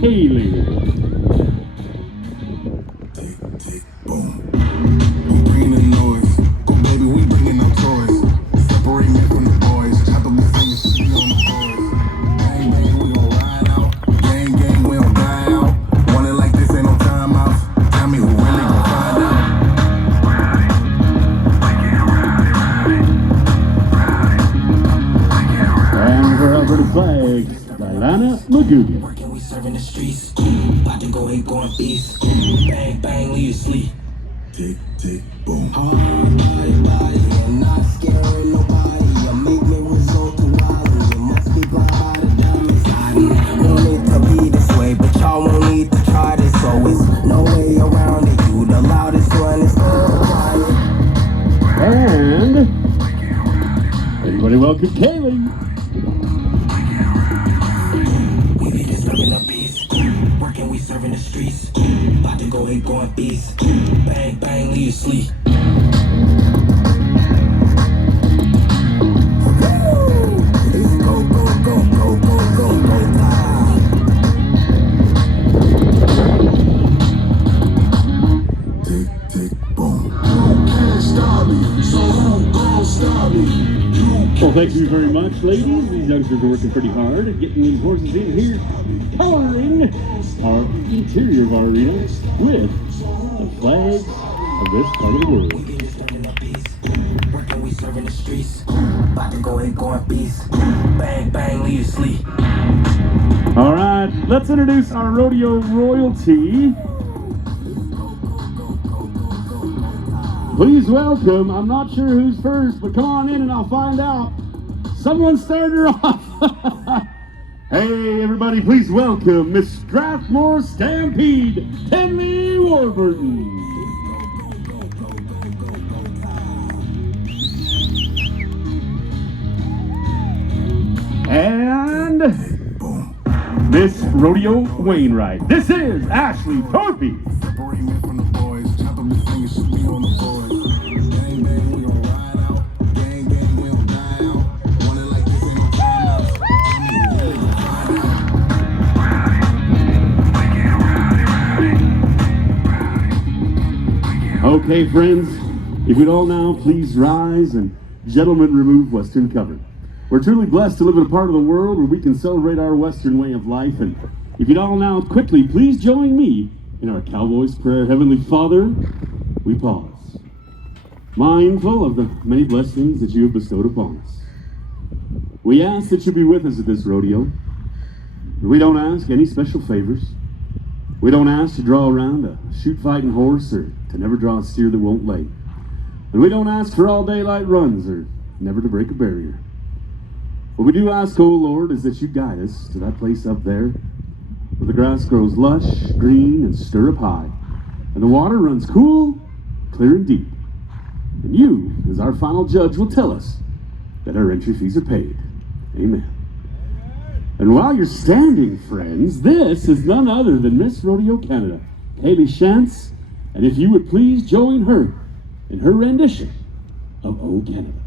Kaylee. Tick, tick, boom. We bringing the noise. Go, baby, we bringing our toys. Separate me from the boys. Chop up the fingers, shit on the boys. Gang, gang, we gon' ride out. Gang, gang, we don't die out. Want it like this, ain't no time out. Tell me who really gon' find out. And for Alberta flag, Diana Magoo. Working, we serving the streets. About to go ape going beast. Bang, bang, leave you sleep. Tick, tick, boom. Hard body, body. I'm not scaring nobody. You make me resort to wilding. You must be blind by the diamonds. I want it to be this way, but y'all won't need to try this. So it's no way around it. You the loudest one, it's still quiet. And everybody welcome Kaylee. We be disturbing the peace. Working, we serving the streets. About to go ape going beast. Bang, bang, leave you sleep. It's go, go, go, go, go, go, go time. Tick, tick, boom. You can't stop me, so who gon' stop me? Well, thank you very much, ladies. These youngsters are working pretty hard at getting these horses in here, coloring our interior of our arena with the flags of this part of the world. We be disturbing the peace. Working, we serving the streets. About to go ape going beast. Bang, bang, leave you sleep. All right, let's introduce our rodeo royalty. Please welcome, I'm not sure who's first, but come on in and I'll find out. Someone start her off. Hey, everybody, please welcome Miss Strathmore Stampede, Tenley Warburton. And Miss Rodeo Wainwright. This is Ashley Torpy. Separate me from the boys. Chop up your fingers, shoot me on the boys. Gang, gang, we gon' ride out. Gang, gang, we don't die out. Want it like this, ain't no time out. Tell me who really gon' find out. Okay, friends, if you'd all now please rise and gentlemen remove Western cover. We're truly blessed to live in a part of the world where we can celebrate our Western way of life. And if you'd all now quickly please join me in our Cowboys prayer. Heavenly Father, we pause, mindful of the many blessings that you have bestowed upon us. We ask that you be with us at this rodeo. We don't ask any special favors. We don't ask to draw around a shoot-fighting horse or to never draw a steer that won't lay. And we don't ask for all daylight runs or never to break a barrier. What we do ask, O Lord, is that you guide us to that place up there where the grass grows lush, green, and stirrup high, and the water runs cool, clear, and deep. And you, as our final judge, will tell us that our entry fees are paid. Amen. And while you're standing, friends, this is none other than Miss Rodeo Canada, Kaylee Shantz, and if you would please join her in her rendition of O Canada.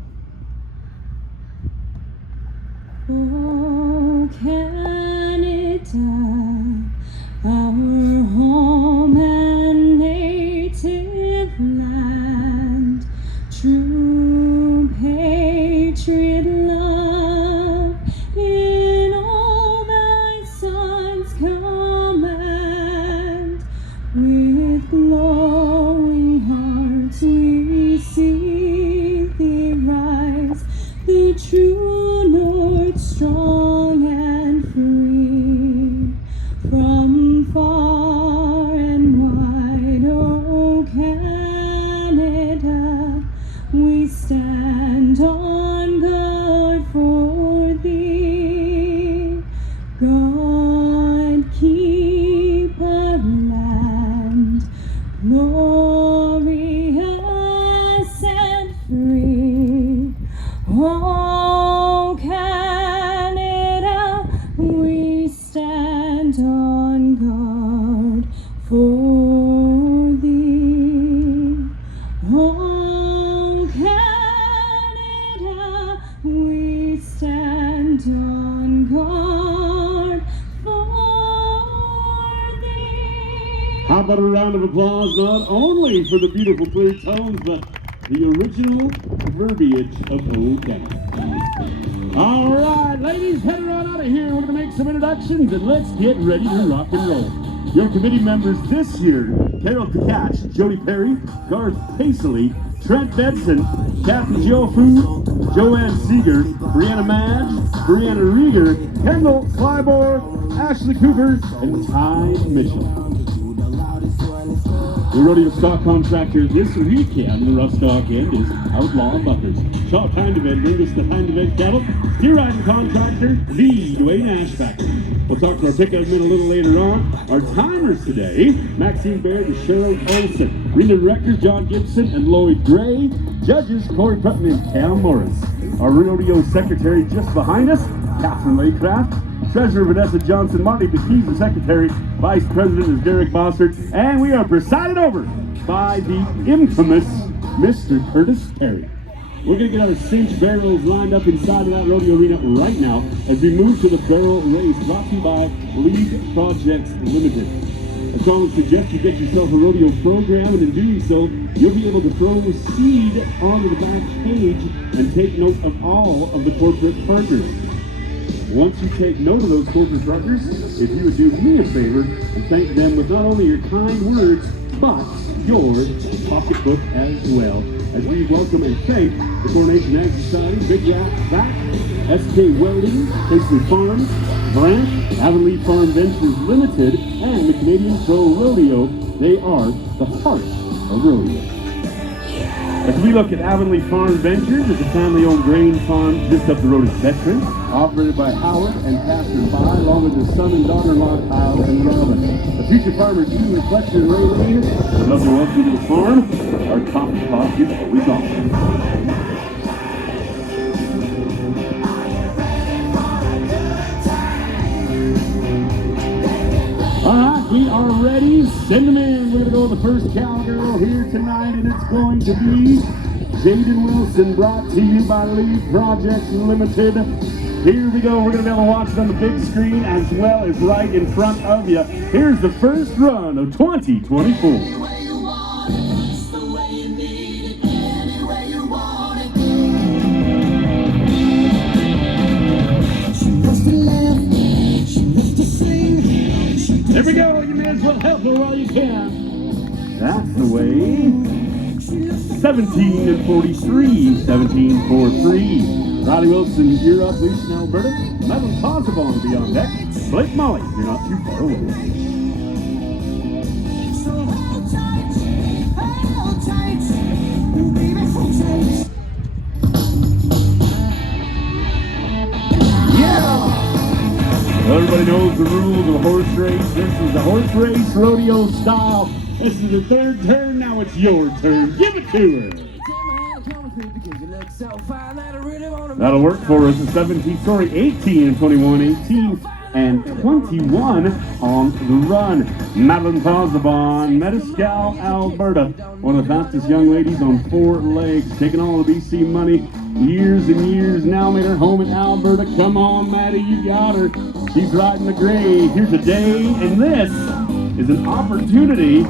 Oh, Canada, our home and native land, true patriot love in all thy sons command. With glowing hearts we see thee rise, the true north, strong and free. From far and wide, oh Canada, we stand on guard for thee. God keep our land glorious and free. Oh Canada, we stand on guard. How about a round of applause not only for the beautiful clear tones, but the original verbiage of Old Town. All right, ladies, head on out of here. We're going to make some introductions, and let's get ready to rock and roll. Your committee members this year: Carol Tkach, Jody Perry, Garth Paisley, Trent Benson, Kathy Jofu, Joanne Seeger, Brianna Madge, Brianna Rieger, Kendall Clybourne, Ashley Cooper, and Ty Mitchell. The rodeo stock contractor this weekend, the rough stock end, is Outlaw Buckers. Shop Hind Event, Ringus the Hind Event Cattle, steer riding contractor, the Dwayne Ashbacker. We'll talk to our pickup men a little later on. Our timers today: Maxine Baird and Cheryl Olson. Rena Rector, John Gibson, and Lloyd Gray. Judges: Corey Putnam and Cam Morris. Our rodeo secretary just behind us, Catherine Laycraft. Treasurer Vanessa Johnson, Marty McKee's the secretary, Vice President is Derek Bossert, and we are presided over by the infamous Mr. Curtis Perry. We're going to get our cinch barrels lined up inside of that rodeo arena right now as we move to the barrel race, brought to you by Lead Projects Limited. As Colin suggests, you get yourself a rodeo program, and in doing so, you'll be able to throw seed onto the back page and take note of all of the corporate partners. Once you take note of those corporate partners, if you would do me a favor and thank them with not only your kind words, but your pocketbook as well, as we welcome and thank the Coronation Ag Society, Big Yak Back, SK Welding, Paisley Farms, Branch, Avonlea Farm Ventures Limited, and the Canadian Pro Rodeo. They are the heart of rodeo. As we look at Avonlea Farm Ventures, it's a family-owned grain farm just up the road at Veteran, operated by Howard and Pastor Bai, along with his son and daughter-in-law, Kyle and Robin. The future farmers, Dean Fletcher and Raylene, would love to welcome you to the farm. Our coffee pot is always on. Alright, we are ready. Send them in. We're going to go with the first cowgirl here tonight, and it's going to be Jaden Wilson, brought to you by Lead Projects Limited. Here we go. We're going to be able to watch it on the big screen as well as right in front of you. Here's the first run of 2024. There we go, you may as well help her while you can. That's the way. 17 and 43, 17-4-3. Riley Wilson, you're up, Leeson, Alberta. Madeline Posabon will be on deck. Blake Molly, you're not too far away. Yeah! Everybody knows the rules of a horse race. This is a horse race rodeo style. This is the third turn. Now it's your turn. Give it to her. That'll work for us. 18 and 21, 18 and 21 on the run. Madeline Posabon, Metaskau, Alberta. One of the fastest young ladies on 4 legs, taking all the BC money. Years and years now, made her home in Alberta. Come on, Maddie, you got her. She's riding the gray here today, and this is an opportunity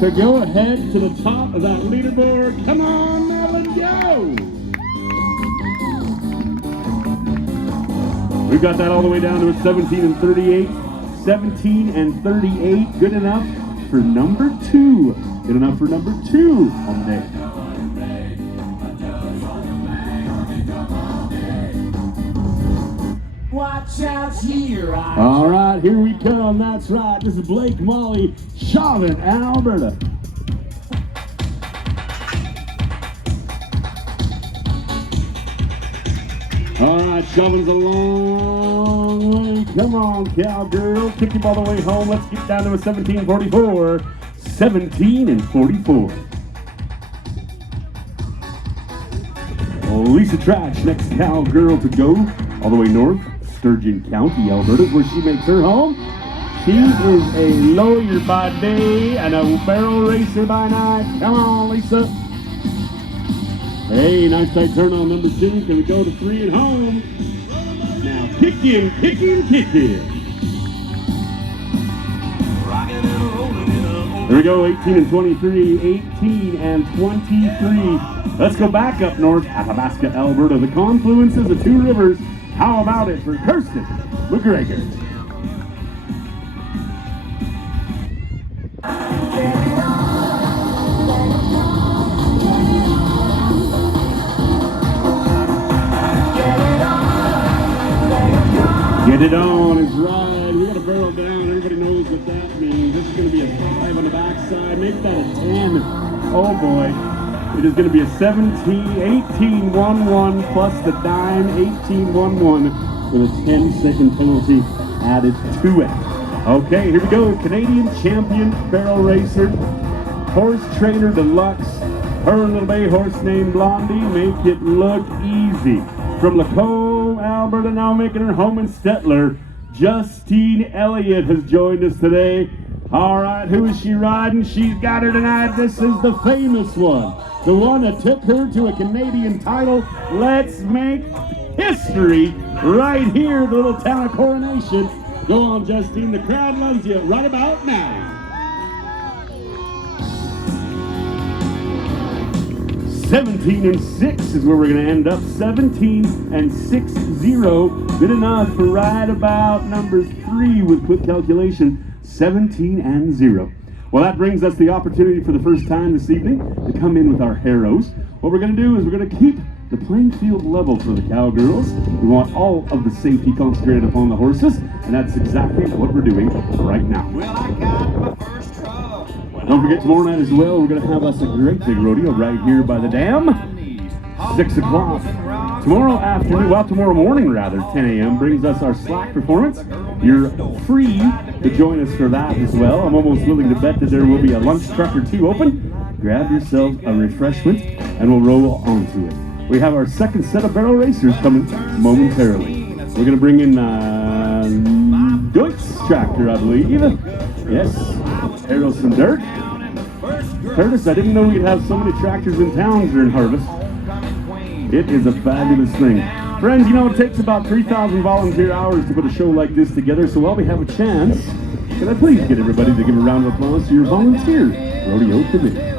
to go ahead to the top of that leaderboard. Come on, Madeline, go! We've got that all the way down to a 17 and 38. 17 and 38, good enough for number 2. Good enough for number 2 on the day. Watch out here. All right, here we come. That's right. This is Blake Molly, Chauvin, Alberta. All right, Chauvin's a long way. Come on, cowgirl. Kick him all the way home. Let's get down to a 17-44. 17 and 44. Lisa Trash, next cowgirl to go all the way north. Sturgeon County, Alberta, where she makes her home. She is a lawyer by day and a barrel racer by night. Come on, Lisa. Hey, nice tight turn on number 2. Can we go to 3 and home? Now, kick him, kick him, kick him. Rocking and rolling in a we go, 18 and 23, 18 and 23. Let's go back up north, Athabasca, Alberta, the confluences of two rivers. How about it for Kirsten McGregor? Get it on is right. We got to barrel down. Everybody knows what that means. This is going to be a 5 on the backside. Make that a 10. Oh boy. It is going to be a 17, 18, 1-1 plus the dime, 18, 1-1 with a 10-second penalty added to it. Okay, here we go. Canadian champion barrel racer, horse trainer deluxe, her little bay horse named Blondie. Make it look easy. From Lacombe, Alberta, now making her home in Stettler, Justine Elliott has joined us today. All right, who is she riding? She's got her tonight. This is the famous one, the one that took her to a Canadian title. Let's make history right here in the little town of Coronation. Go on, Justine. The crowd loves you right about now. 17 and 6 is where we're going to end up. 17 and 6-0. Good enough for right about number 3 with quick calculation. 17 and 0. Well, that brings us the opportunity for the first time this evening to come in with our heroes. What we're going to do is we're going to keep the playing field level for the cowgirls. We want all of the safety concentrated upon the horses, and that's exactly what we're doing right now. Well, I got my first truck. Don't forget tomorrow night as well, we're going to have us a great big rodeo right here by the dam. 6 o'clock. Tomorrow afternoon, well, tomorrow morning rather, 10 a.m. brings us our slack performance. You're free to join us for that as well. I'm almost willing to bet that there will be a lunch truck or two open. Grab yourself a refreshment and we'll roll onto it. We have our second set of barrel racers coming momentarily. We're going to bring in Deutz tractor, I believe. Yes, Harrelson Dirt. Curtis, I didn't know we could have so many tractors in town during harvest. It is a fabulous thing. Friends, you know, it takes about 3,000 volunteer hours to put a show like this together, so while we have a chance, can I please get everybody to give a round of applause to your volunteer rodeo committee.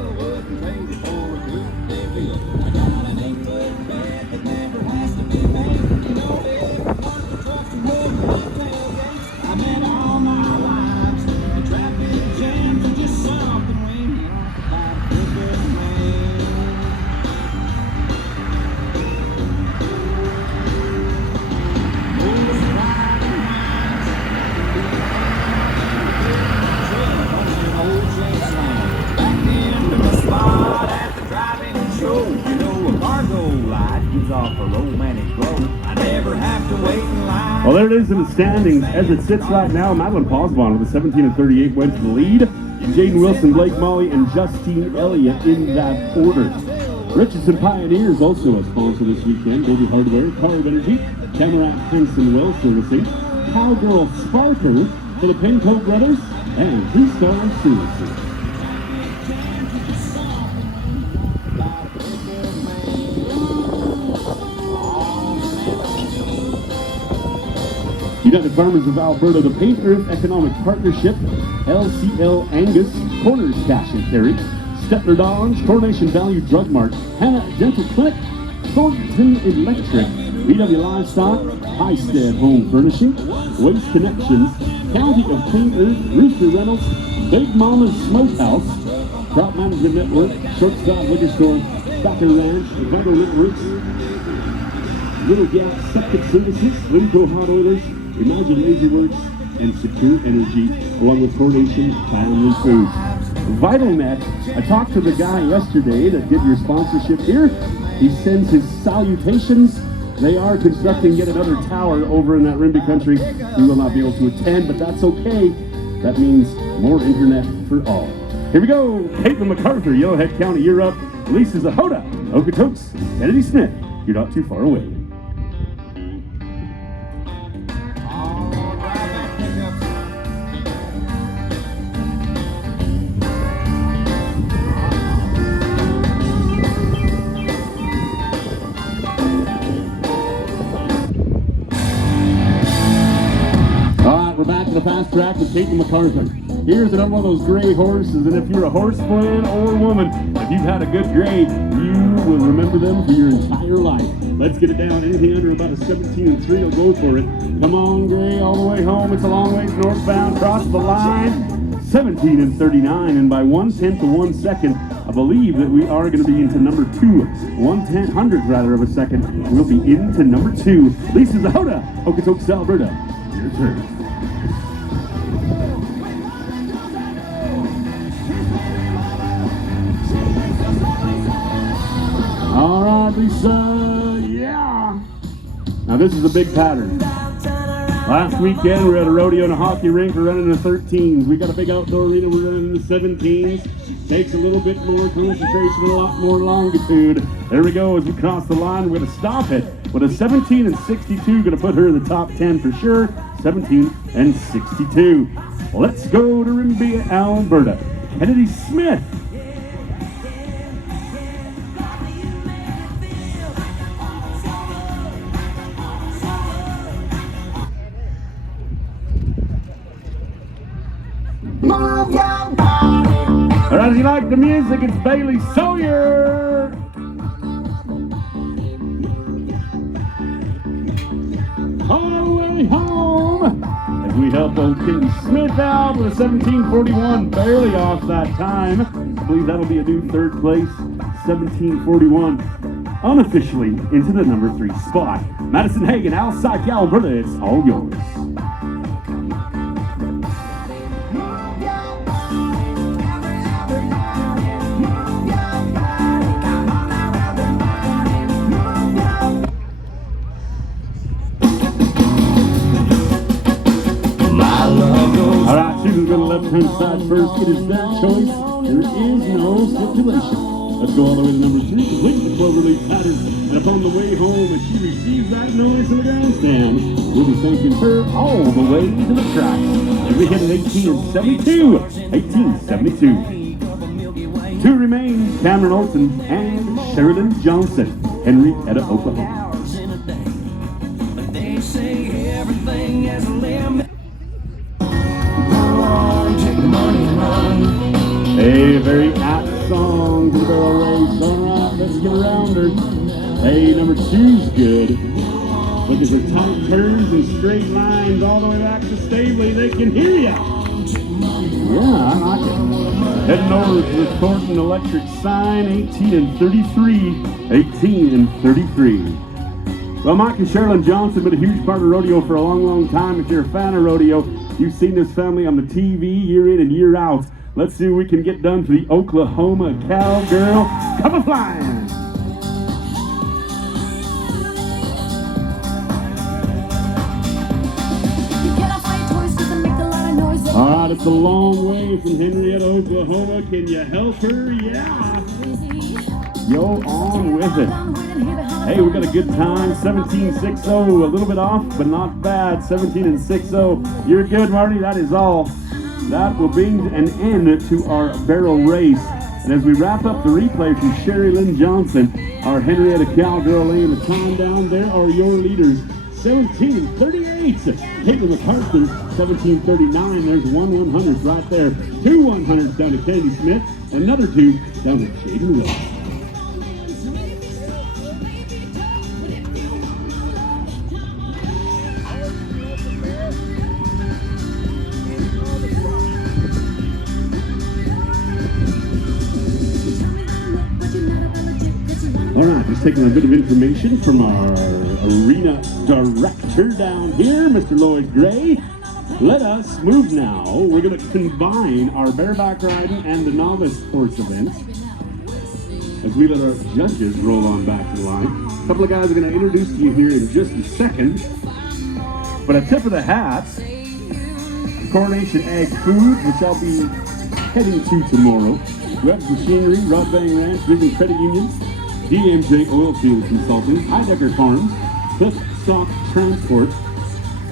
Well, there it is in the standings. As it sits right now, Madeline Posbon with a 17 and 38 went to the lead. Jaden Wilson, Blake Molly, and Justine Elliott in that order. Richardson Pioneers also a sponsor this weekend. Goldie Hardware, Carve Energy, Tamarack Hanson Well Servicing, Cowgirl Sparkle for the Penco Brothers, and Three-Star Servicing. United Farmers of Alberta, the Paint Earth Economic Partnership, LCL Angus, Corners Cash and Carry, Stettler Dodge, Coronation Value Drug Mart, Hannah Dental Clinic, Thornton Electric, BW Livestock, Highstead Home Furnishing, Waste Connections, County of Paint Earth, Rooster Reynolds, Big Mama's Smokehouse, Crop Management Network, Shortstop Liquor Store, Backer Ranch, Vital Networks, Little Gap Septic Services, Limco Hot Oilers, Imagine Lazy Works, and Secure Energy, along with Coronation Family Foods. VitalNet, I talked to the guy yesterday that did your sponsorship here. He sends his salutations. They are constructing yet another tower over in that Rimby country. We will not be able to attend, but that's okay. That means more internet for all. Here we go. Caitlin MacArthur, Yellowhead County, you're up. Lisa Zahoda, Okotoks, Kennedy Smith, you're not too far away. We're back to the fast track with Caitlin MacArthur. Here's another one of those gray horses, and if you're a horse fan or woman, if you've had a good gray, you will remember them for your entire life. Let's get it down. Anything under about a 17-3 will go for it. Come on, gray, all the way home. It's a long ways northbound, cross the line. 17-39, and by 1/10 of 1 second, I believe that we are going to be into number 2. 1/100th rather of a second. We'll be into number 2. Lisa Zahoda, Okotoks, Alberta. Your turn. All right, Lisa. Yeah. Now this is a big pattern. Last weekend, we were at a rodeo and a hockey rink. We're running in the 13s. We got a big outdoor arena. We're running in the 17s. Takes a little bit more concentration, a lot more longitude. There we go. As we cross the line, we're going to stop it. With a 17-62, going to put her in the top 10 for sure. 17-62. Let's go to Rimbey, Alberta. Kennedy Smith. Or as you like the music, it's Bailey Sawyer. All the way home. As we help old Kenny Smith out with a 17:41, barely off that time. I believe that'll be a new third place, 17:41. Unofficially into the number 3 spot. Madison Hagen, Alsace, Alberta, it's all yours. Susan's going to left-hand side first. It is their choice. There is no stipulation. Let's go all the way to number 3. Complete the cloverleaf pattern. And upon the way home, as she receives that noise from the grandstand, we'll be thanking her all the way to the track. And we hit an 18-72. 18-72. 2 remain, Cameron Olsen and Sheridan Johnson. Henrietta, Oklahoma. They say everything has a limit. A very apt song to the barrel race. All right, let's get around her. Hey, number 2's good. Looking for tight turns and straight lines all the way back to Stavely. They can hear ya. Yeah, I like it. Heading over to the Thornton Electric sign, 18-33. 18-33. Well, Mike and Sherilyn Johnson been a huge part of rodeo for a long, long time. If you're a fan of rodeo, you've seen this family on the TV year in and year out. Let's see what we can get done for the Oklahoma Cowgirl. Come a flying! All right, it's a long way from Henrietta, Oklahoma. Can you help her? Yeah! Yo, on with it. Hey, we got a good time. 17-6-0, a little bit off, but not bad. 17-6-0. You're good, Marty. That is all. That will bring an end to our barrel race. And as we wrap up the replay from Sherry Lynn Johnson, our Henrietta Cowgirl laying the time down, there are your leaders. 17-38, Caitlin MacArthur. 17-39, there's 1/100th right there. 2 100ths down to Kennedy Smith. Another 2 down to Jaden Willis. All right, just taking a bit of information from our arena director down here, Mr. Lloyd Gray. Let us move now. We're going to combine our bareback riding and the novice horse events as we let our judges roll on back to the line. A couple of guys are going to introduce to you here in just a second. But a tip of the hat, Coronation Ag Foods, which I'll be heading to tomorrow. Webb's Machinery, Rod Bang Ranch, Vision Credit Union, DMJ Oilfield Consulting, Heidecker Farms, Cliff Stock Transport,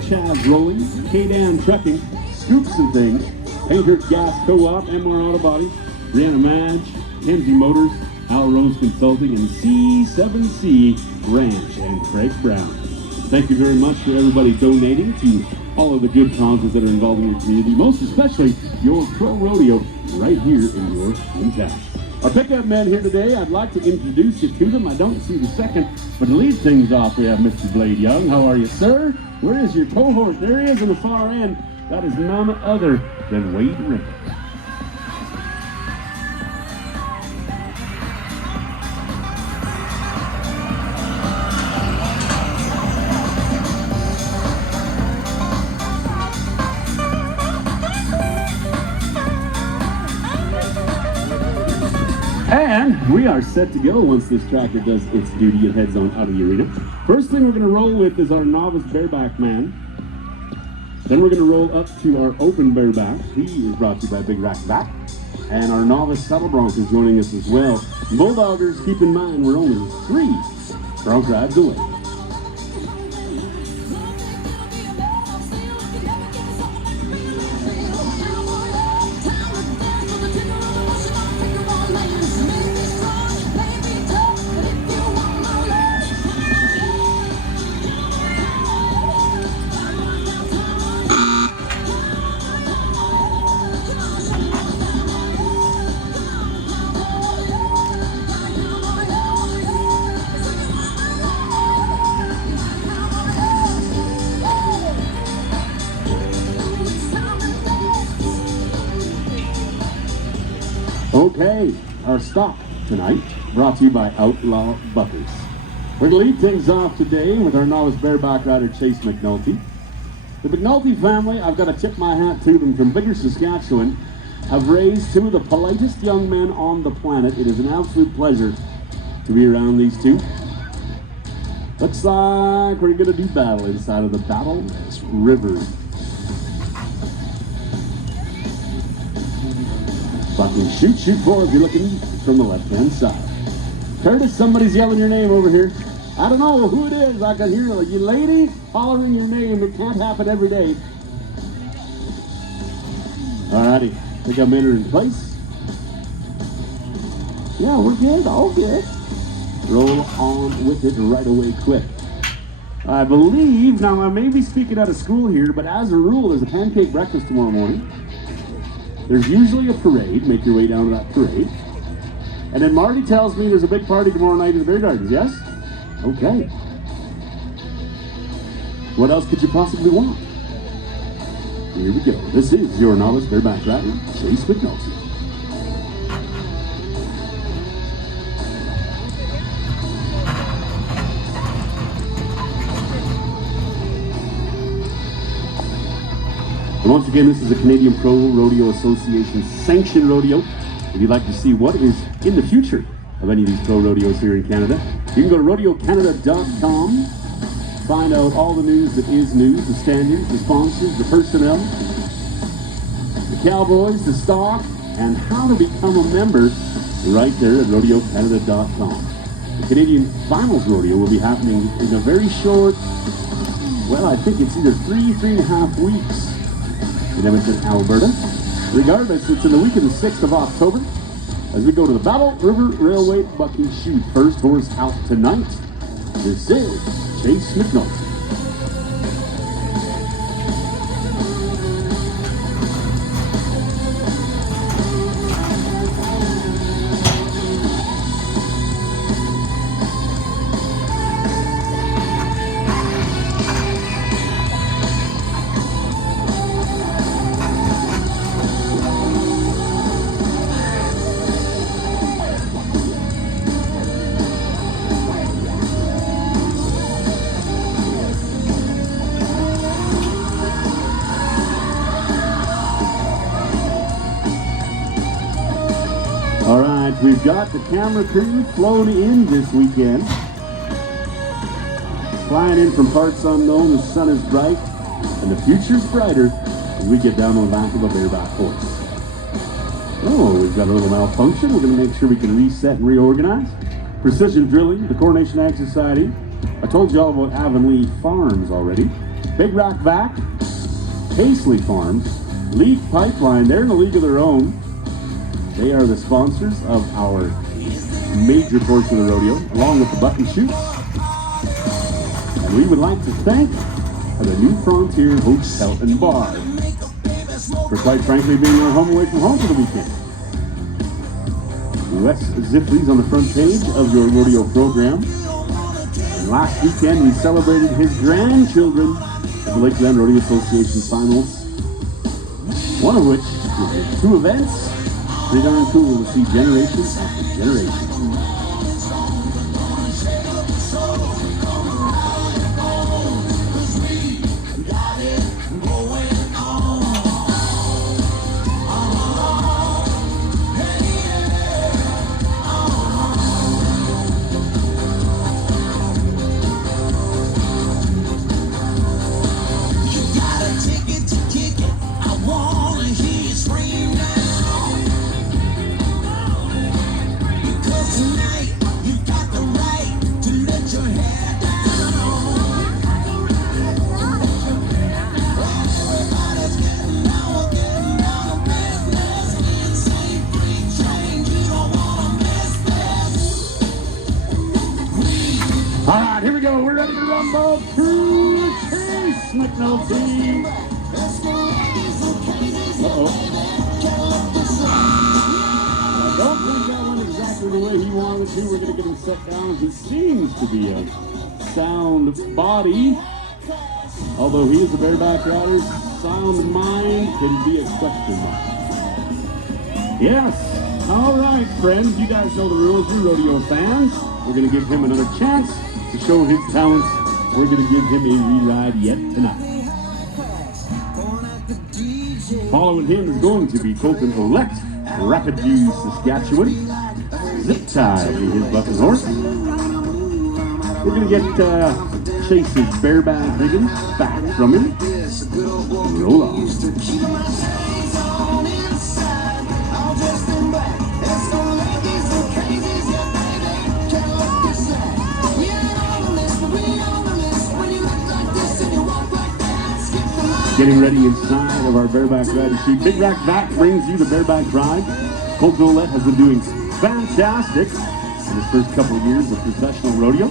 Chaz Rolling, K-Dan Trucking, Scoops and Things, Painter Gas Co-op, MR Auto Body, Brianna Madge, Kenzie Motors, Al Rose Consulting, and C7C Ranch, and Craig Brown. Thank you very much for everybody donating to all of the good causes that are involved in your community, most especially your pro rodeo right here in your hometown. Our pickup men here today, I'd like to introduce you to them. I don't see the second, but to lead things off, we have Mr. Blade Young. How are you, sir? Where is your cohort? There he is on the far end. That is none other than Wade Rimper. And we are set to go once this tractor does its duty and heads on out of the arena. First thing we're going to roll with is our novice bareback man. Then we're going to roll up to our open bareback. He is brought to you by Big Rack Back. And our novice saddle bronc is joining us as well. Bulldoggers, keep in mind we're only 3 bronc rides away. Okay, our stop tonight brought to you by Outlaw Buckers. We're going to lead things off today with our novice bareback rider Chase McNulty. The McNulty family, I've got to tip my hat to them from Bigger, Saskatchewan, have raised 2 of the politest young men on the planet. It is an absolute pleasure to be around these 2. Looks like we're going to do battle inside of the Battle River. Fucking shoot for if you're looking from the left-hand side. Curtis, somebody's yelling your name over here. I don't know who it is. I can hear you lady hollering your name. It can't happen every day. Alrighty, I think I'm in place. Yeah, we're good, all good. Roll on with it right away quick. I believe, now I may be speaking out of school here, but as a rule, there's a pancake breakfast tomorrow morning. There's usually a parade. Make your way down to that parade. And then Marty tells me there's a big party tomorrow night in the Bear Gardens, yes? Okay. What else could you possibly want? Here we go. This is your novice bareback rider, Chase McNulty. And once again, this is a Canadian Pro Rodeo Association sanctioned rodeo. If you'd like to see what is in the future of any of these pro rodeos here in Canada, you can go to rodeocanada.com, find out all the news that is news, the standards, the sponsors, the personnel, the cowboys, the stock, and how to become a member right there at rodeocanada.com. The Canadian Finals Rodeo will be happening in a very short, well, I think it's either 3.5 weeks in Edmonton, Alberta. Regardless, it's in the week of the 6th of October as we go to the Battle River Railway Bucking Shoot. First horse out tonight. This is Chase McNulty. All right, we've got the camera crew flown in this weekend. Flying in from parts unknown, the sun is bright, and the future's brighter as we get down on the back of a bareback horse. Oh, we've got a little malfunction. We're going to make sure we can reset and reorganize. Precision Drilling, the Coronation Ag Society. I told you all about Avonlea Farms already. Big Rock Back, Paisley Farms, Leaf Pipeline. They're in a league of their own. They are the sponsors of our major portion of the rodeo, along with the button shoots. And we would like to thank of the New Frontier Hotel and Bar for, quite frankly, being our home away from home for the weekend. Wes Zipley's on the front page of your rodeo program. And last weekend we celebrated his grandchildren at the Lakeland Rodeo Association Finals, one of which was 2 events. Pretty darn cool to see generation after generation. All right, here we go. We're ready to rumble through the chase, McNulty. Uh-oh. I don't think that went exactly the way he wanted to. We're going to get him set down. He seems to be a sound body. Although he is a bareback rider, sound mind can be a question mark. Yes. All right, friends. You guys know the rules. You're rodeo fans. We're going to give him another chance to show his talents. We're going to give him a re-ride yet tonight. Following him is going to be Colton Ouellette, Rapid View, Saskatchewan. Zip tie will be his bucking horse. We're going to get Chase's bareback rigging back from him. Roll on. Getting ready inside of our bareback ride sheet. Big Rack Back brings you the bareback ride. Colton Ouellette has been doing fantastic in his first couple of years of professional rodeo.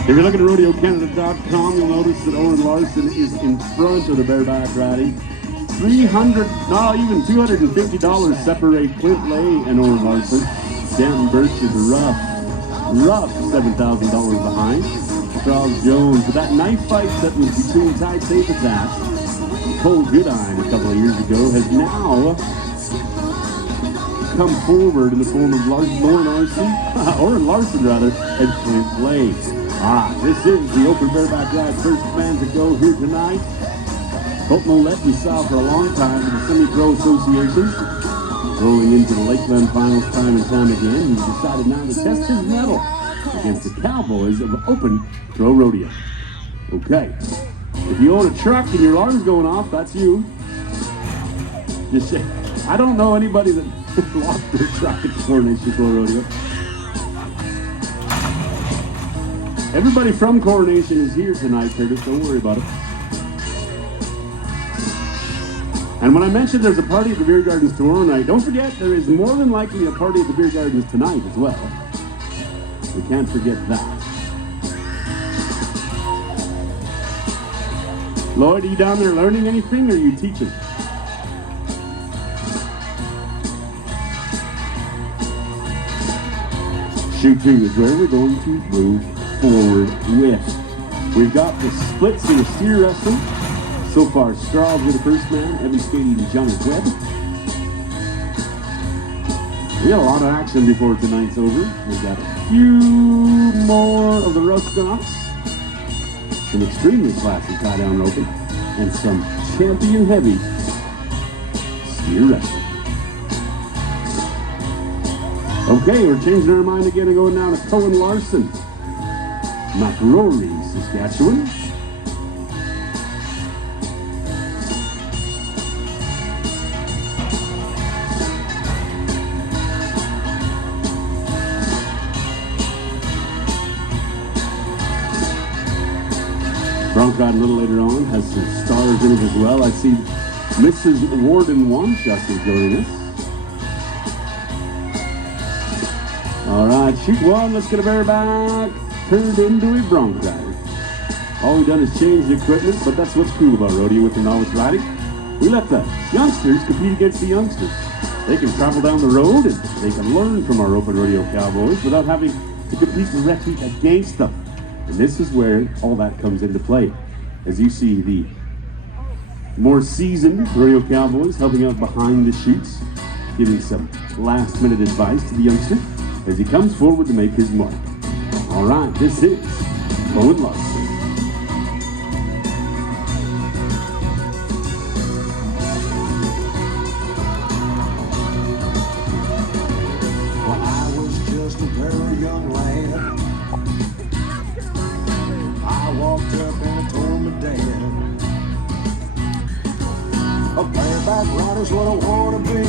If you're looking at RodeoCanada.com, you'll notice that Owen Larson is in front of the bareback riding. $250 separate Clint Lay and Owen Larson. Stanton Birch is rough $7,000 behind. Charles Jones, but that knife fight that was between Ty Safatat and Cole Goodine a couple of years ago has now come forward in the form of Owen Larson and Clint Lay. This is the Open Bareback Ride first man to go here tonight. Colton Ouellette we saw for a long time in the Semi-Pro Association. Rolling into the Lakeland Finals time and time again, he's decided now to test his mettle against the Cowboys of Open Pro Rodeo. Okay, if you own a truck and your alarm's going off, that's you. Just say, I don't know anybody that lost their truck at the Coronation Pro Rodeo. Everybody from Coronation is here tonight, Curtis. Don't worry about it. And when I mentioned there's a party at the Beer Gardens tomorrow night, don't forget there is more than likely a party at the Beer Gardens tonight as well. We can't forget that. Lloyd, are you down there learning anything, or are you teaching? Shoot 2 is where we're going to move forward with. We've got the splits in the steer wrestling. So far, Straws with the first man, Evie Skady and Johnny Webb. We got a lot of action before tonight's over. We've got a few more of the rough stops, some extremely classy tie-down roping, and some champion heavy steer wrestling. Okay, we're changing our mind again and going down to Cohen Larson. McRory, Saskatchewan. Bronc Ride a little later on has some stars in it as well. I see Mrs. Warden Wanchuk is joining us. All right, shoot one. Let's get a bareback turned into a Bronc Rider. All we've done is change the equipment, but that's what's cool about rodeo with the novice riding. We let the youngsters compete against the youngsters. They can travel down the road and they can learn from our open rodeo cowboys without having to compete directly against them. And this is where all that comes into play. As you see the more seasoned rodeo cowboys helping out behind the chutes, giving some last minute advice to the youngster as he comes forward to make his mark. All right, this is Cohen Larson. Well, I was just a very young lad. I walked up and I told my dad, a bareback rider's what I want to be.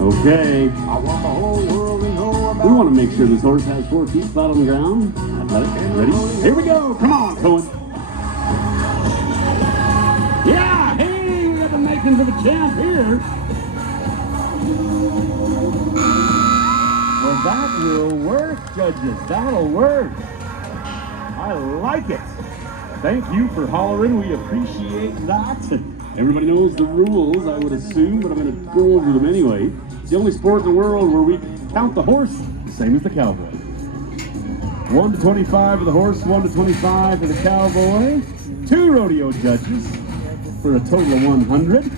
Okay. I want the whole world to know about We want to make sure this horse has 4 feet flat on the ground. Athletic. Ready? Here we go. Come on, Cohen. Yeah, hey, we got the makings of a champ here. Well, that will work, judges. That'll work. I like it. Thank you for hollering. We appreciate that. Everybody knows the rules, I would assume, but I'm going to go over them anyway. It's the only sport in the world where we count the horse the same as the cowboy. 1 to 25 for the horse, 1 to 25 for the cowboy. 2 rodeo judges for a total of 100.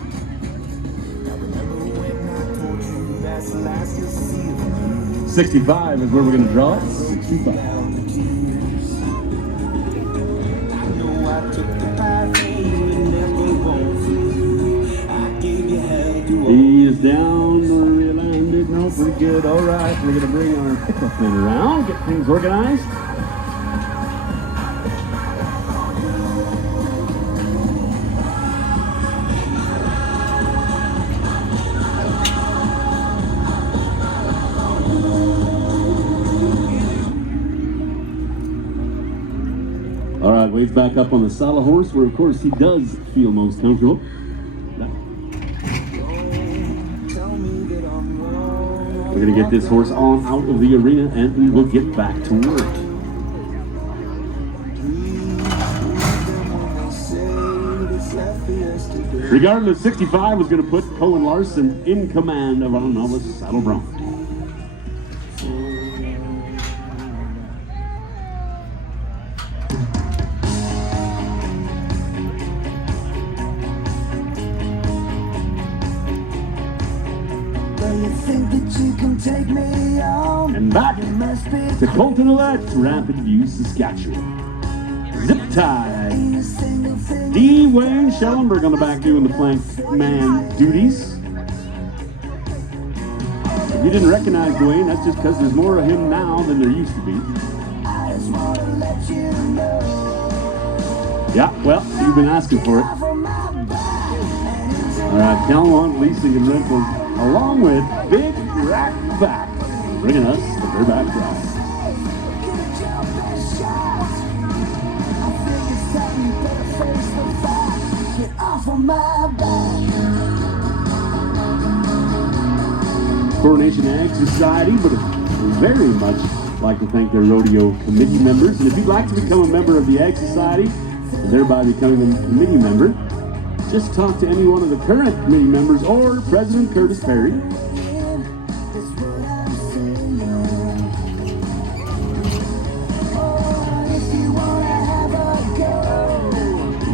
$65 is where we're going to draw it. 65. He is down, realigned it, no, pretty good. All right, we're gonna bring our pickup man around, get things organized. All right, Wade's back up on the saddle horse, where of course he does feel most comfortable. We're going to get this horse on out of the arena and we will get back to work. Regardless, 65 was going to put Cohen Larson in command of our novice saddle bronc. And back to Colton Ouellette, Rapid View, Saskatchewan. Zip tie. D. Wayne Schellenberg on the back doing the flank man duties. If you didn't recognize Dwayne, that's just because there's more of him now than there used to be. Yeah, well, you've been asking for it. All right, Calmont Leasing and Rentals, along with Big Rack Back, bringing us the bareback ride. Coronation Ag Society would very much like to thank their rodeo committee members. And if you'd like to become a member of the Ag Society, and thereby becoming a committee member, just talk to any one of the current committee members or President Curtis Perry.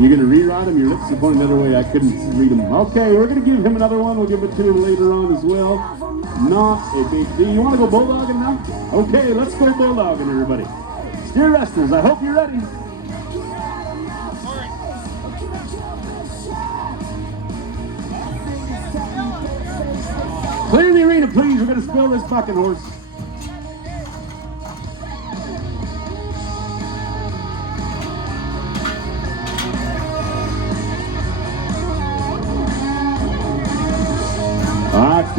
You're going to rewrite them? Your lips are pointing the other way. I couldn't read them. Okay, we're going to give him another one. We'll give it to him later on as well. Not a big deal. You want to go bulldogging now? Okay, let's go bulldogging, everybody. Steer wrestlers, I hope you're ready. Clear the arena, please. We're going to spill this fucking horse.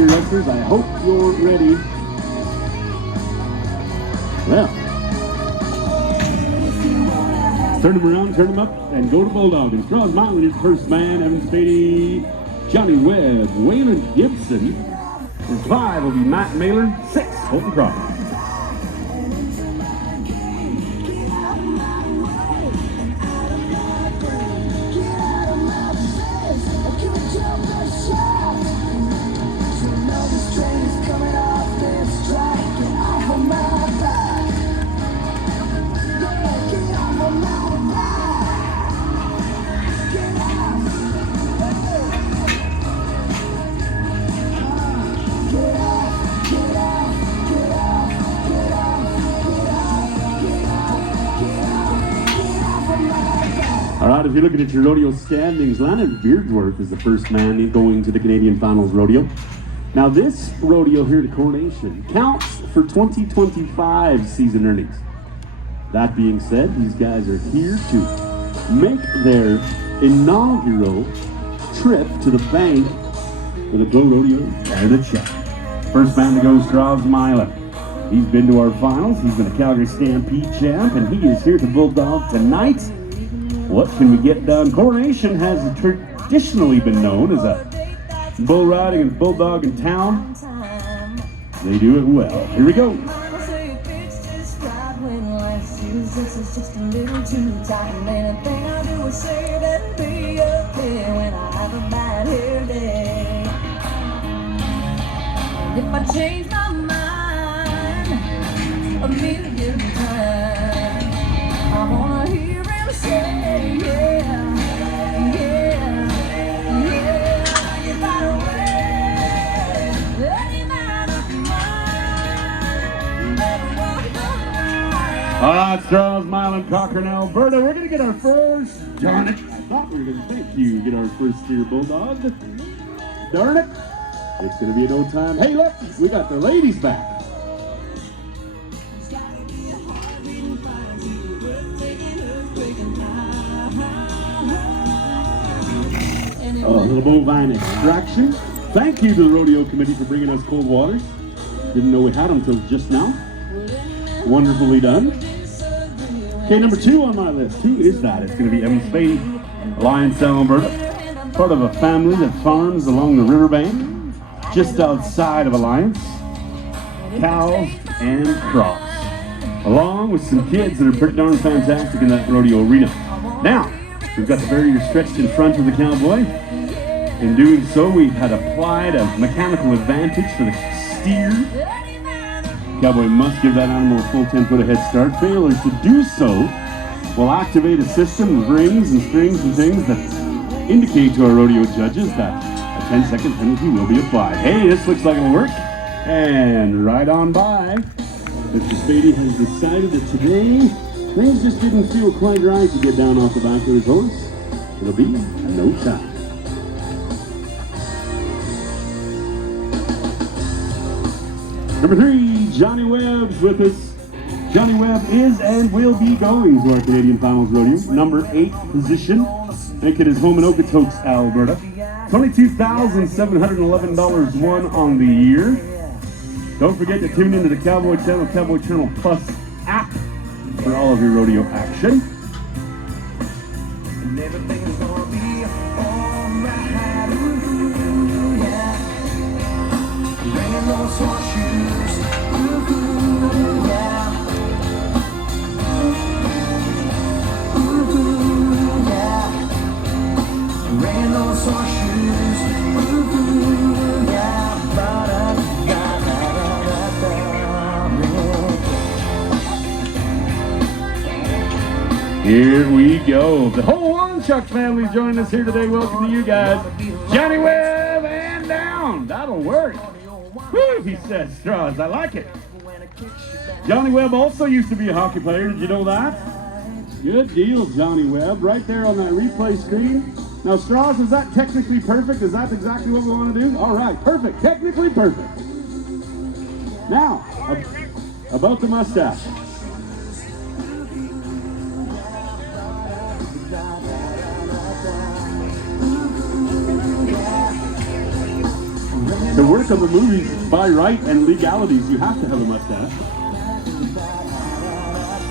dear wrestlers, I hope you're ready. Well, turn them around, turn them up, and go to Bulldog. And Straws Mountain is first man, Evan Spady, Johnny Webb, Waylon Gibson. And 5 will be Matt Mailer, 6, Holton Crawford. All right, if you're looking at your rodeo standings, Landon Beardsworth is the first man going to the Canadian Finals Rodeo. Now, this rodeo here at Coronation counts for 2025 season earnings. That being said, these guys are here to make their inaugural trip to the bank with a Glow Rodeo and a check. First man to go, Straws Myler. He's been to our finals. He's been a Calgary Stampede champ, and he is here to Bulldog tonight. What can we get done? Coronation has traditionally been known as a bull riding and bulldog in town. They do it well. Here we go. This is just a little too tight, and anything I do is say that be okay when I have a bad hair day. And if I change my mind a million times, I wanna hear him say, yeah, yeah, yeah. You gotta wait, any man of mine better walk the line. All right, Straws, Milan, Cochrane, Alberta. We're going to get our first, darn it, I thought we were going to, thank you, get our first steer bulldog. Darn it, it's going to be no time. Hey, look, we got the ladies back. Oh, a little bovine extraction. Thank you to the rodeo committee for bringing us cold waters. Didn't know we had them until just now. Wonderfully done. Okay, number 2 on my list. Who is that? It's going to be Evan Spady, Alliance, Alberta. Part of a family that farms along the riverbank, just outside of Alliance. Cows and crops. Along with some kids that are pretty darn fantastic in that rodeo arena. Now, we've got the barrier stretched in front of the cowboy. In doing so, we've had applied a mechanical advantage for the steer. Cowboy must give that animal a full 10-foot of head start. Failure to do so will activate a system of rings and strings and things that indicate to our rodeo judges that a 10-second penalty will be applied. Hey, this looks like it'll work. And right on by, Mr. Spady has decided that today things just didn't feel quite right to get down off the back of his horse. It'll be no time. Number 3, Johnny Webb's with us. Johnny Webb is and will be going to our Canadian Finals Rodeo. Number 8 position. Making his home in Okotoks, Alberta. $22,711 won on the year. Don't forget to tune into the Cowboy Channel Plus app for all of your rodeo action. And everything's gonna be alright. Ooh, yeah. Bringing those horseshoes. Ooh, yeah. Ooh, yeah. Bringing those horseshoes. Ooh, yeah. Here we go. The whole One Chuck family joining us here today. Welcome to you guys. Johnny Webb and down. That'll work. Woo, he says, Straws. I like it. Johnny Webb also used to be a hockey player. Did you know that? Good deal, Johnny Webb. Right there on that replay screen. Now, Straws, is that technically perfect? Is that exactly what we want to do? All right, perfect. Technically perfect. Now, about the mustache. To work on the movies by right and legalities, you have to have a mustache.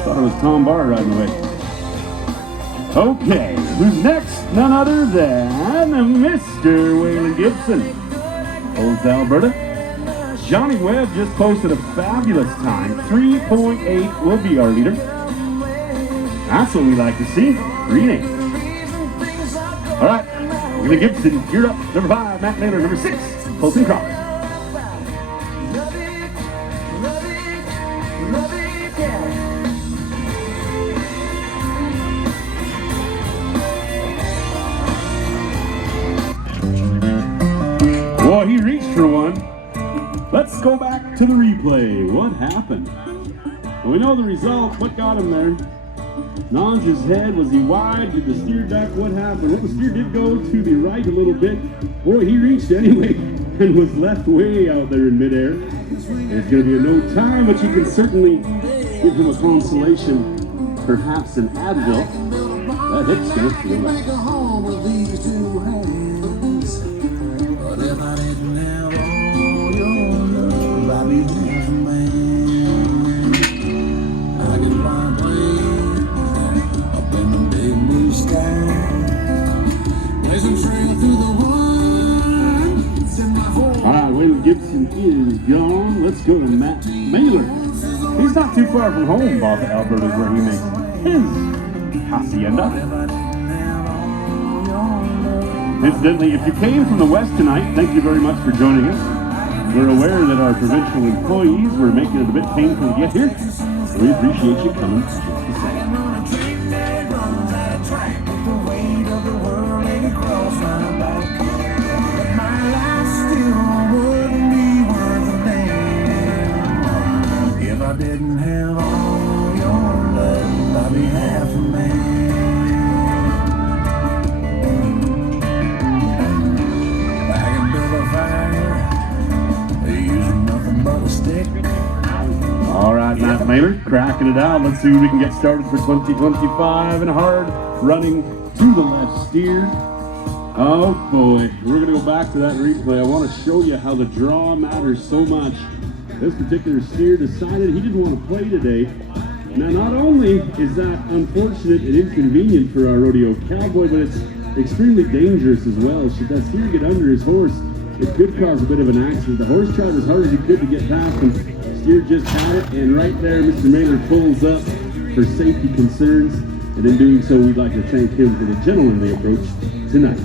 Thought it was Tom Barr riding away. Okay, who's next? None other than Mr. Waylon Gibson. Old Alberta. Johnny Webb just posted a fabulous time. 3.8 will be our leader. That's what we like to see. 3.8. All right, Waylon Gibson, you're up. Number 5, Matt Naylor. Number 6, Colton Crawford. Boy, he reached for one. Let's go back to the replay. What happened? Well, we know the result. What got him there? Nons's head. Was he wide? Did the steer duck? What happened? Well, the steer did go to the right a little bit. Boy, he reached anyway and was left way out there in midair. It's going to be a no time, but you can certainly give him a consolation. Perhaps an Advil. That hip's going to feel right. If I didn't have all your love, I'd be half a man. I can fly planes up in the big blue sky. Blazing trail through the woods in my home. All right, Waylon Gibson is gone. Let's go to Matt Mailer. He's not too far from home, Bob, Alberta, where he makes his hacienda. Incidentally, if you came from the West tonight, thank you very much for joining us. We're aware that our provincial employees were making it a bit painful to get here. So we appreciate you coming. If I didn't have all your love, I'd be half a man. All right, Matt Mailer, cracking it out. Let's see if we can get started for 2025 and hard running to the left steer. Oh boy, we're gonna go back to that replay. I want to show you how the draw matters so much. This particular steer decided he didn't want to play today. Now, not only is that unfortunate and inconvenient for our rodeo cowboy, but it's extremely dangerous as well. Should that steer get under his horse, it could cause a bit of an accident. The horse tried as hard as he could to get past him. Steer just had it, and right there, Mr. Mailer pulls up for safety concerns. And in doing so, we'd like to thank him for the gentlemanly approach tonight.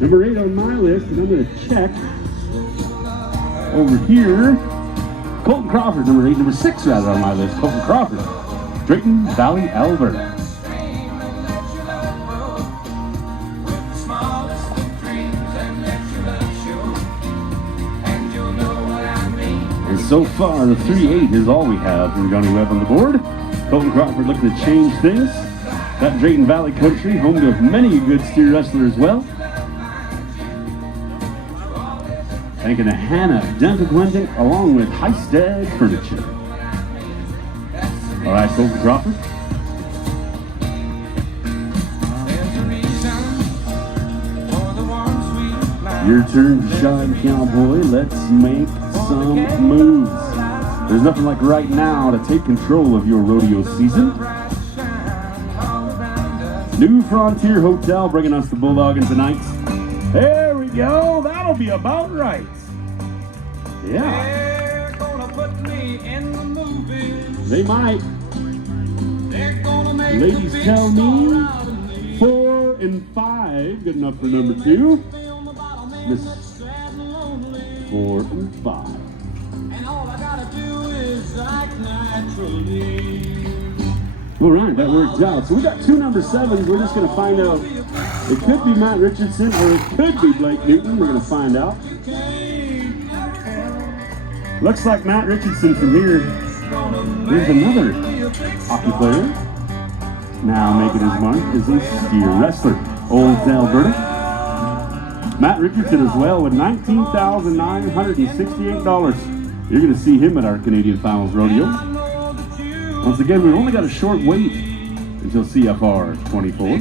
Number 8 on my list, and I'm going to check over here. Colton Crawford, number 8, number 6 rather on my list. Colton Crawford, Drayton Valley, Alberta. And so far, the 3-8 is all we have from Johnny Webb on the board. Colton Crawford looking to change things. That Drayton Valley country, home to many good steer wrestlers as well. Thanking to Hannah Dental Blending along with Heisted Furniture. All right, Colton Crawford. Your turn to shine, cowboy. Let's make some moves. There's nothing like right now to take control of your rodeo season. New Frontier Hotel bringing us the Bulldogging tonight. There we go. That'll be about right. Yeah. They're gonna put me in the movies. They might. They're gonna make Ladies a tell big me star out of me. 4 and 5. Good enough for number 2. Miss 4 and 5. And all I gotta do is act naturally. All right, that worked out. So we got 2 number 7s. We're just going to find out. It could be Matt Richardson or it could be Blake Newton. We're going to find out. Looks like Matt Richardson from here. Here's another hockey player. Now making his mark is a steer wrestler. Old Alberta. Matt Richardson as well with $19,968. You're going to see him at our Canadian Finals Rodeo. Once again, we've only got a short wait until CFR 24.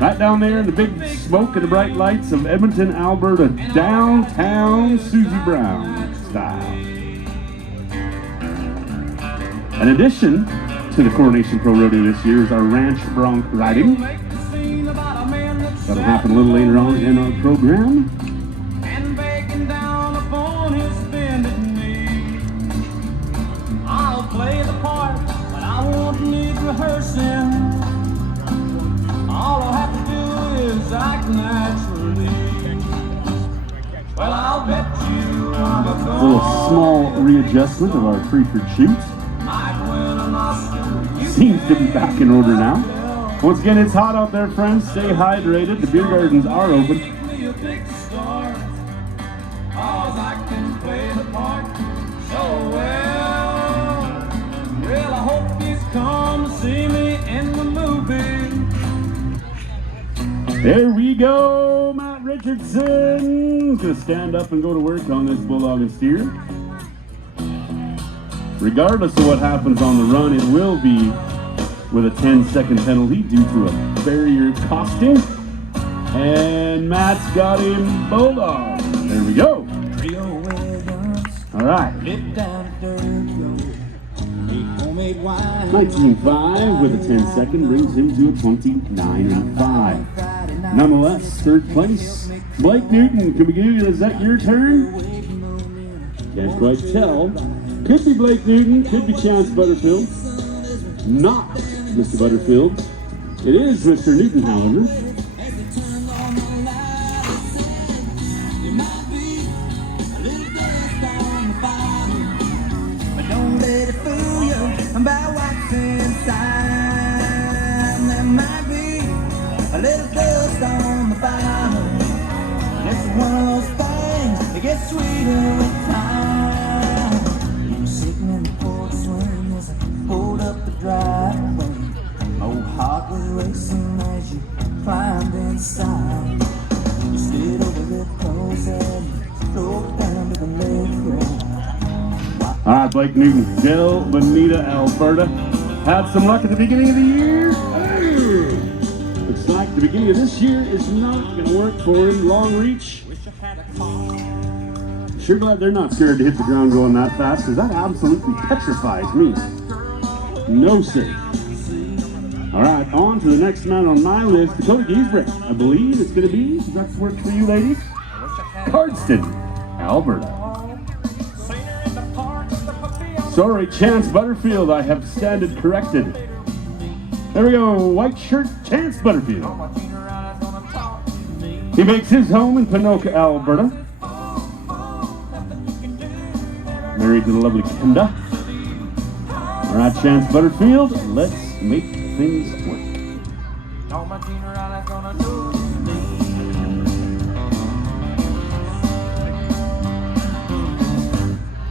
Right down there in the big smoke and the bright lights of Edmonton, Alberta, downtown Susie Brown style. In addition to the Coronation Pro Rodeo this year is our ranch bronc riding. That'll happen a little later on in our program. And begging down upon his bended knee. I'll play the part, but I won't need rehearsing. All I have to do is act naturally. Well, I'll bet you I'm a A little small readjustment of our preferred shoot. might win an Oscar. You Seems to be back in order now. Once again, it's hot out there, friends. Stay hydrated. The beer gardens are open. be a big star. Cause I can play the part so well. Well, I hope you come to see me in the movie. There we go. Matt Richardson gonna stand up and go to work on this bulldog and steer. Regardless of what happens on the run, it will be with a 10-second penalty due to a barrier costing. And Matt's got him bulldog. There we go. Rio wagons, All right. lit down dirt road. Make homemade wine. 19.5 with a 10-second brings him to a 29.5. Nonetheless, third place. Blake Newton, can we give you, is that your turn? Can't quite tell. Could be Blake Newton, could be Chance Butterfield. Not Mr. Butterfield. It is Mr. Newton, however. But don't let it fool you about what's inside. There might be a little dust on the fire. And it's one of those things that gets sweeter with time. You were sitting in the porch swing as I pulled up the driveway. My old heart was racing as you climbed inside. You slid over the clothes and drove down to the lake road. All right, Blake Newton, Del Bonita, Alberta. Had some luck at the beginning of the year. Looks like the beginning of this year is not going to work for him. Long reach. Sure glad they're not scared to hit the ground going that fast, because that absolutely petrifies me. No, sir. All right, on to the next man on my list, Dakota Giesbrecht. I believe it's going to be, does that work for you ladies? Cardston, Alberta. Sorry, Chance Butterfield, I have standed corrected. There we go, white shirt, Chance Butterfield. He makes his home in Pinoka, Alberta. Married to the lovely Kenda. All right, Chance Butterfield, let's make things work.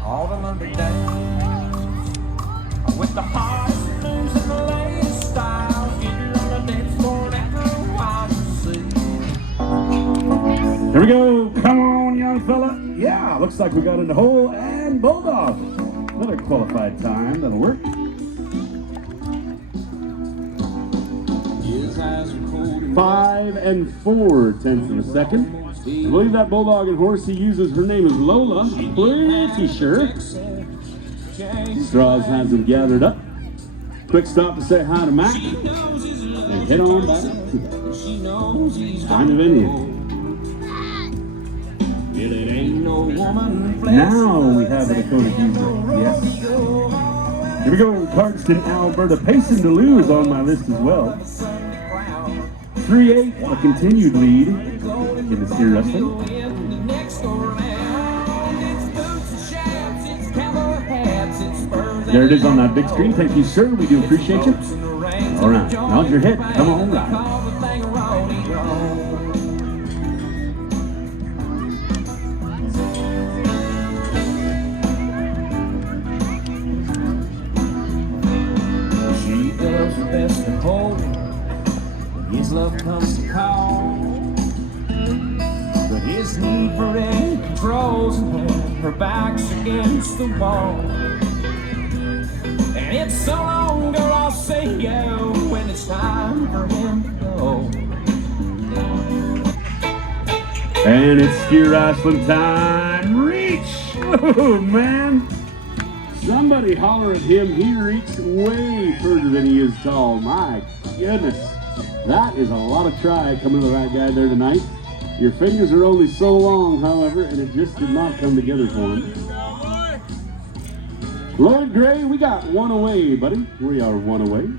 All the Monday days with the highest moves and the latest style. Get you on the dance floor after a while to see. Here we go, come on, young fella. Yeah, looks like we got in the hole and bulldog. Another qualified time, that'll work. His eyes are cold and 5 and 4/10 of a second. I believe that bulldog and horse he uses, her name is Lola. I'm pretty sure. Straws has them gathered up. Quick stop to say hi to Mac. And head on back to the Time of Indian. Now we have the Dakota Giesbrecht. Yes. Here we go, Cardston, Alberta. Payson DeLue is on my list as well. 3-8, a continued lead in the steer wrestling. There it is on that big screen. Thank you, sir. We do appreciate you. All right, nod your head. Come on, ride. she does her best to hold him when his love comes to call. But his need for it controls him when her back's against the wall. And it's so long, girl, I'll say yo when it's time for him to go. And it's steer wrestling time. Reach! Oh, man. Somebody holler at him. He reached way further than he is tall. My goodness. That is a lot of try coming to that guy there tonight. Your fingers are only so long, however, and it just did not come together for him. Lloyd Gray, we got one away, buddy. We are one away.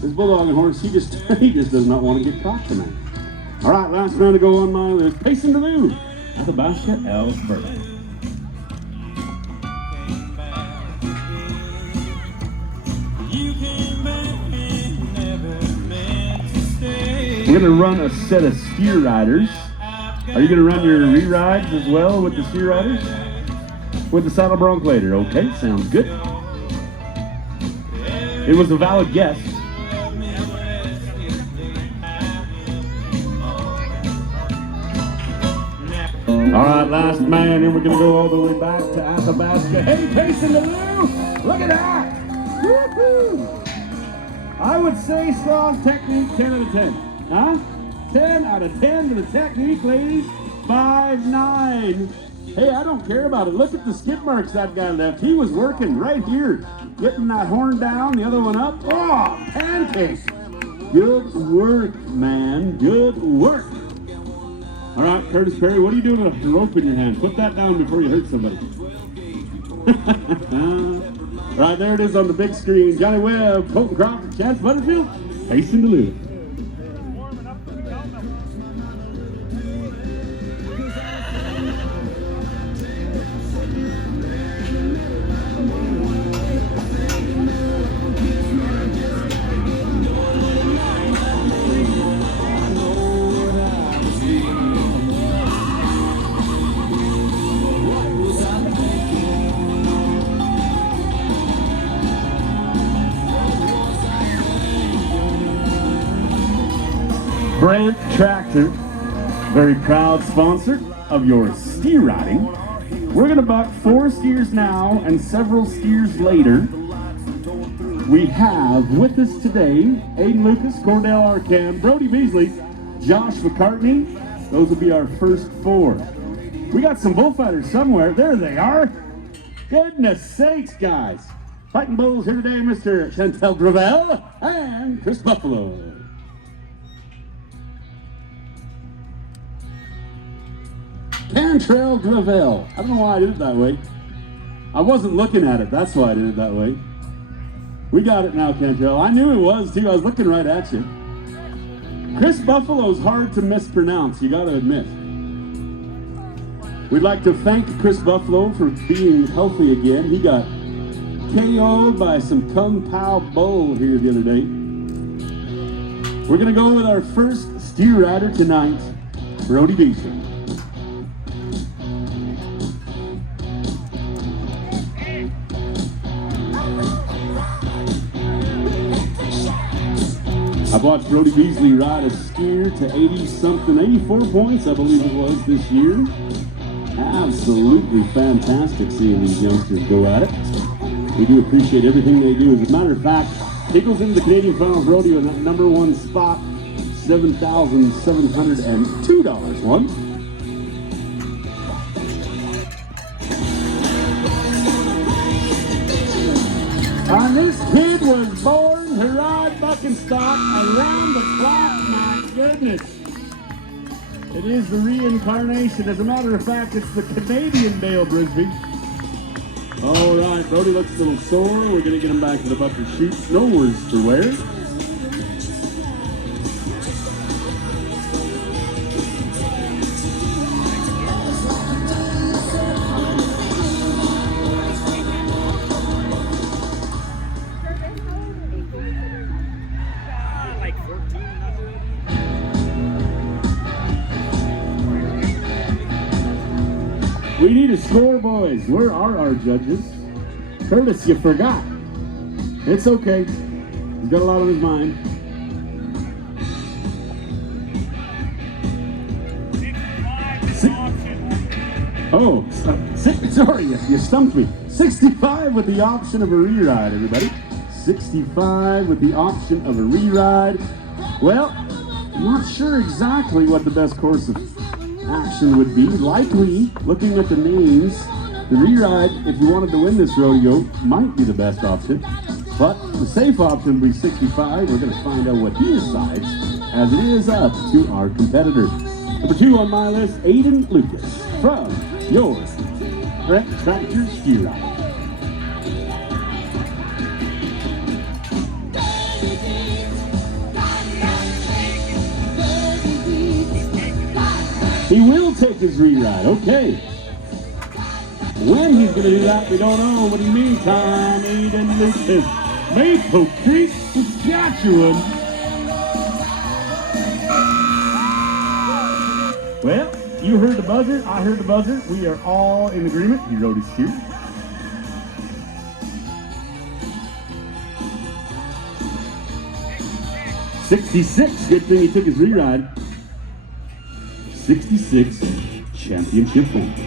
This bulldog and horse, he just does not want to get caught tonight. All right, last man to go on my list. Payson DeLue, Athabasca, Ellsberg. We're going to run a set of steer riders. Are you going to run your re-rides as well with the steer riders? With the saddle bronc later. Okay, sounds good. It was a valid guess. All right, last man, and we're going to go all the way back to Athabasca. Hey, Payson DeLue, look at that. Woo-hoo. I would say strong technique, 10 out of 10. Huh? 10 out of 10 to the technique, ladies. 5'9". Hey, I don't care about it. Look at the skid marks that guy left. He was working right here, getting that horn down, the other one up. Oh, pancake. Good work, man. Good work. All right, Curtis Perry, what are you doing with a rope in your hand? Put that down before you hurt somebody. Right, there it is on the big screen. Johnny Webb, Colton Crawford, Chance Butterfield, Payson DeLue. Brant Tractor, very proud sponsor of your steer riding. We're going to buck 4 steers now and several steers later. We have with us today Aiden Lucas, Cordell Arcan, Brody Beasley, Josh McCartney. Those will be our first 4. We got some bullfighters somewhere. There they are. Goodness sakes, guys. Fighting bulls here today, Mr. Chantel Gravel and Chris Buffalo. Cantrell Gravel. I don't know why I did it that way. I wasn't looking at it. That's why I did it that way. We got it now, Cantrell. I knew it was, too. I was looking right at you. Chris Buffalo's hard to mispronounce, you got to admit. We'd like to thank Chris Buffalo for being healthy again. He got KO'd by some Kung Pao bull here the other day. We're going to go with our first steer rider tonight, Brody Beasley. I've watched Brody Beasley ride a steer to 80-something, 84 points, I believe it was this year. Absolutely fantastic seeing these youngsters go at it. We do appreciate everything they do. As a matter of fact, he goes into the Canadian Finals Rodeo in that #1 spot, $7,702 won. And this kid was born to ride buck and stock around the clock, my goodness. It is the reincarnation. As a matter of fact, it's the Canadian Dale Brisby. All right, Brody looks a little sore. We're going to get him back to the buck and shoot. No words to wear. We need a score, boys. Where are our judges? Curtis, you forgot. It's okay. He's got a lot on his mind. Oh, sorry, you stumped me. 65 with the option of a re-ride, everybody. 65 with the option of a re-ride. Well, I'm not sure exactly what the best course of action would be. Likely, looking at the names, the re-ride, if you wanted to win this rodeo, might be the best option. But the safe option would be 65. We're going to find out what he decides, as it is up to our competitor. Number 2 on my list, Aiden Lucas from your Trek Tractor Steer Ride. He will take his re-ride, okay. When he's going to do that, we don't know. But in the meantime, Aiden Lucas, Maple Creek, Saskatchewan. Well, you heard the buzzer, I heard the buzzer. We are all in agreement. He rode his steer. $66. Good thing he took his re-ride. 66 championship points.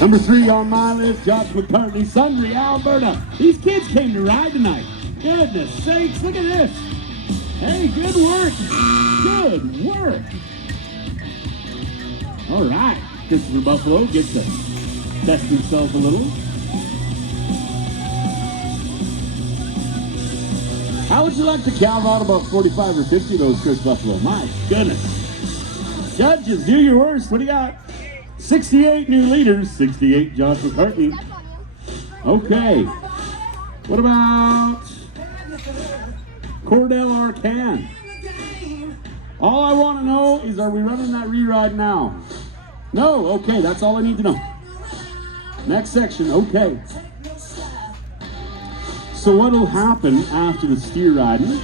Number 3 on my list, Josh McCartney, Sundre, Alberta. These kids came to ride tonight. Goodness sakes, look at this. Hey, good work. Good work. All right, Christopher Buffalo gets to test himself a little. How would you like to calve out about 45 or 50 of those, Chris Buffalo? My goodness. Judges, do your worst. What do you got? 68 new leaders, 68 Josh McCartney. Okay. What about Cordell Arcan? All I want to know is, are we running that re-ride now? No, okay, that's all I need to know. Next section, okay. So what'll happen after the steer riding?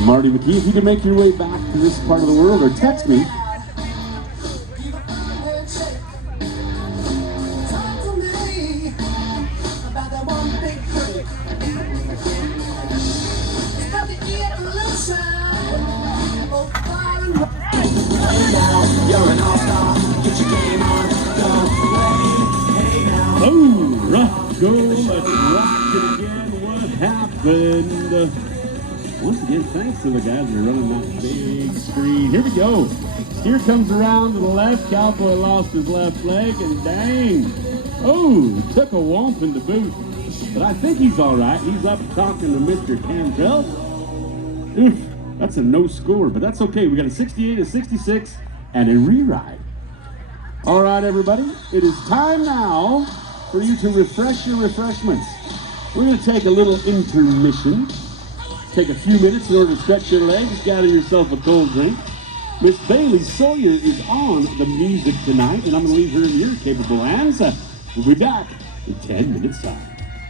Marty McKee, if you can make your way back to this part of the world, or text me. Oh, rough go, let's rock it again. What happened? Once again, thanks to the guys who are running that big screen. Here we go. Steer comes around to the left. Cowboy lost his left leg, and dang. Oh, took a whomping to boot. But I think he's all right. He's up talking to Mr. Cantrell. Oof, that's a no score, but that's okay. We got a 68, a 66, and a re-ride. All right, everybody. It is time now for you to refresh your refreshments. We're going to take a little intermission. Take a few minutes in order to stretch your legs, gather yourself a cold drink. Miss Bailey Sawyer is on the music tonight, and I'm going to leave her in your capable hands. We'll be back in 10 minutes time.